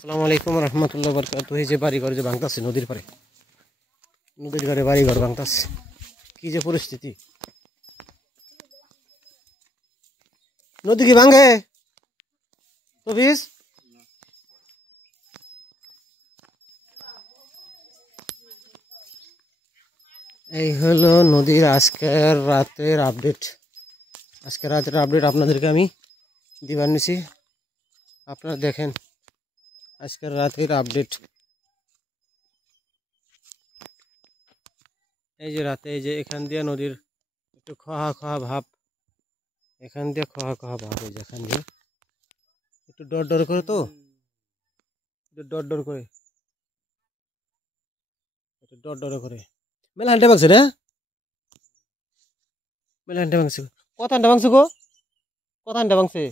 আসসালামু আলাইকুম রহমতুল্লাহ বরকাতুহু। এই যে বাড়িঘর যে ভাঙতাছে নদীর পারে, নদীর ঘরে বাড়িঘর ভাঙতাছে, কি যে পরিস্থিতি। নদী কি ভাঙে তফিজ? এই হলো নদীর আজকের রাতের আপডেট। আজকের রাতের আপডেট আপনাদেরকে আমি দিবার নিছি, আপনারা দেখেন আজকের রাতের আপডেট। এই যে রাতে এই যে এখান দিয়ে নদীর একটু খহা খহা ভাব, এখান দিয়ে খহা খহা ভাব, এই যে এখান দিয়ে একটু ডর ডর করে, তো একটু ডর ডর করে, একটু ডর ডর করে মেলা হান্টে ভাঙছে রে, মেলা হান্টে ভাঙছে। কত হান্টে ভাঙছে গো? কত হান্টে ভাঙছে?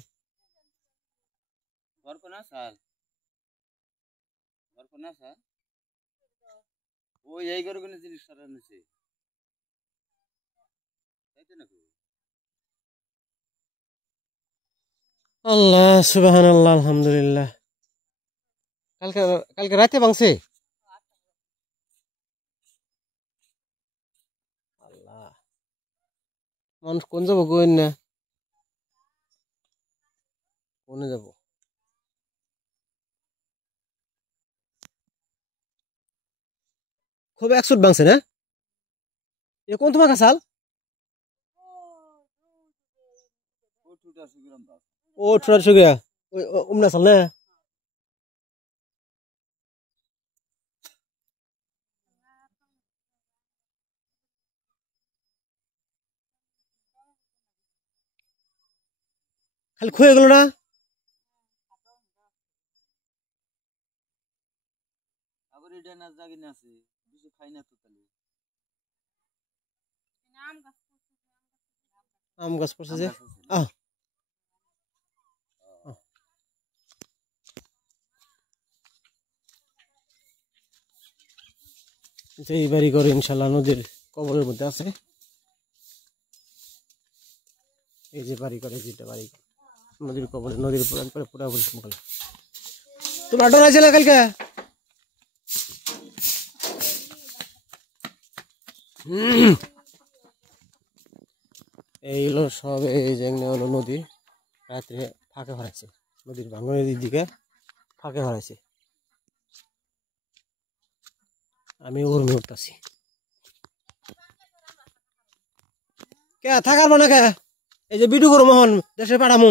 ওই এই করে কোনো জিনিস সরানোছে তাই তো নাকি? আল্লাহ সুবহানাল্লাহ, আলহামদুলিল্লাহ। কালকে কালকে রাতে ভাঙছে। আল্লাহ, মানুষ কোন যাবো কোন না, কোনে যাব? খুব একশুট ভাঙছে না? এ কোন তোমার কাছাল? ও টুটা সুগ্রাম দাস ও ঠুরা সুগিয়া ওই উমনা চাল না। খালি খুয়ে গেল না। আবার এটা না জাগি না আছে কিছু খাই না তো তাহলে আম গাছ পড়ছে যে। আহ এই বাড়ি ঘর ইনশাল্লাহ নদীর কবরের মধ্যে আছে। এই যে বাড়ি ঘর, যেটা বাড়ি নদীর কবরে, নদীর পুরাপুরি সকাল। তোমার ডর আছে না কালকে? এই হলো সব, এই যে হলো নদী রাত্রে ফাঁকে হারাইছে, নদীর ভাঙনের দিকে ফাঁকে হারাইছে। আমি উর্মি উঠতেছি, কে থাকার মানে কে? এই যে বিডু করো মোহন দেশে পাঠামু।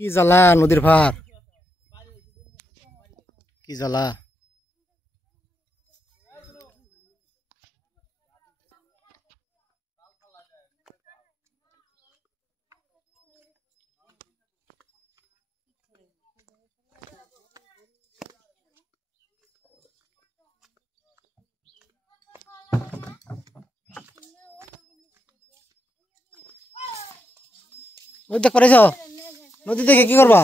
কি জ্বালা নদীর ভার, কি জ্বালা। নদী দেখ পারেছ? নদী দেখে কি করবা?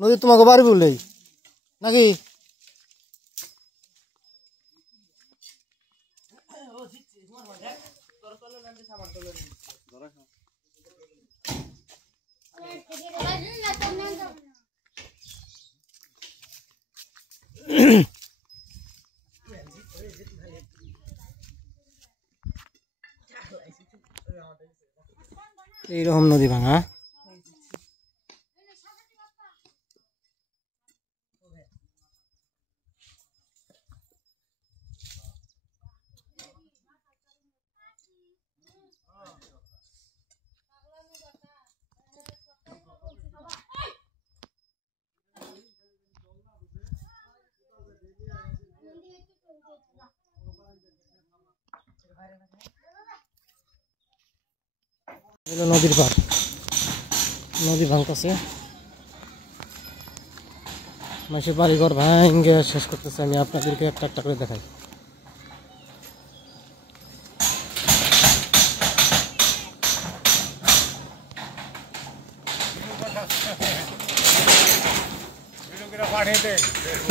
নদী তোমাকে বাড়ি বললেই নাকি? এইরকম নদী ভাঙা। নদীর পার, নদী ভাঙতেছে, মানুষের বাড়িঘর ভাঙ্গে শেষ করতেছে। আমি আপনাদেরকে একটা একটা করে দেখাই।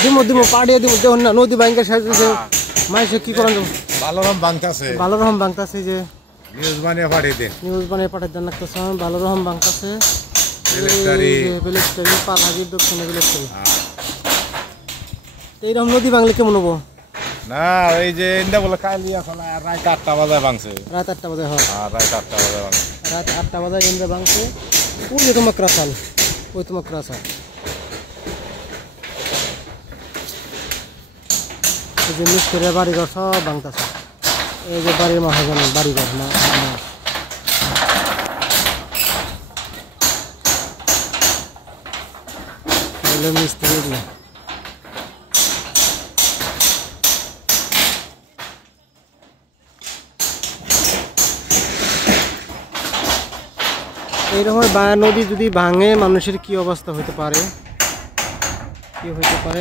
দিমো দিমো পাড়িয়ে দিমো, দেখুন না নদী ভাঙ্গে শেষ, মাইসে কি করেন ভালো রকম বাংতাছে ভালো রকম বাংতাছে যে নিউজ বানিয়ে পাঠিয়ে দেন নিউজ বানিয়ে পাঠাতে লাগতেছে ভালো রকম বাংতাছে বেলেস্টারি বেলেস্টারি পালহাজির দক্ষিণে বেলেস্টারি এইরকম নদী বাংলা কেমন হবো না এই যে ইন্দা বলে কালিয়া ফেলা রাত 8টা বাজায় ভাঙছে রাত 8টা বাজে হয় রাত 8টা বাজায় ভাঙছে রাত 8টা বাজে ইন্দ্র ভাঙছে ওই যে তোমার ক্রাসাল ওই তোমার ক্রাসাল এই যে মিস্ত্রি বাড়িঘর সব ভাঙতেছে এই যে বাড়ির মহাজন বাড়িঘর না মিস্ত্রি এইরকম নদী যদি ভাঙে মানুষের কি অবস্থা হতে পারে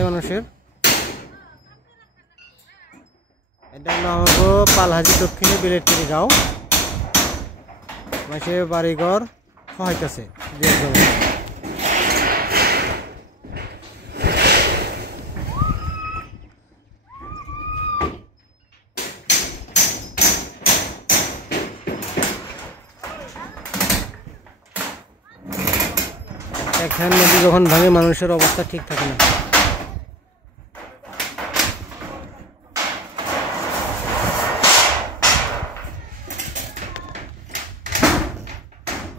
মানুষের এটা হলো আমাকে পালহাজি দক্ষিণে বেলেট্রি গাঁও মানুষের বাড়িঘর হইতেছে এখানে নদী যখন ভাঙে মানুষের অবস্থা ঠিক থাকে না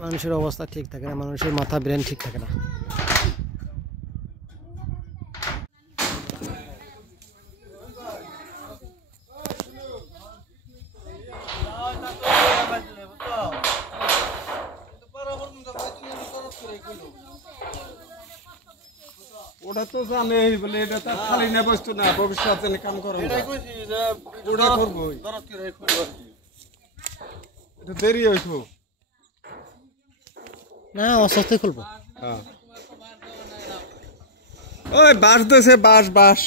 মানুষের অবস্থা ঠিক থাকে না মানুষের মাথা ব্রেন ঠিক থাকে না ওটা তো জানে বলে এটা তো খালি না বস্তু না ভবিষ্যতে কাম করব এটাই কইছি যে ওটা করব দরদ করে করব এটা দেরি হইছো না অসস্তে খুলবো হ্যাঁ ওই বাস দেছে বাস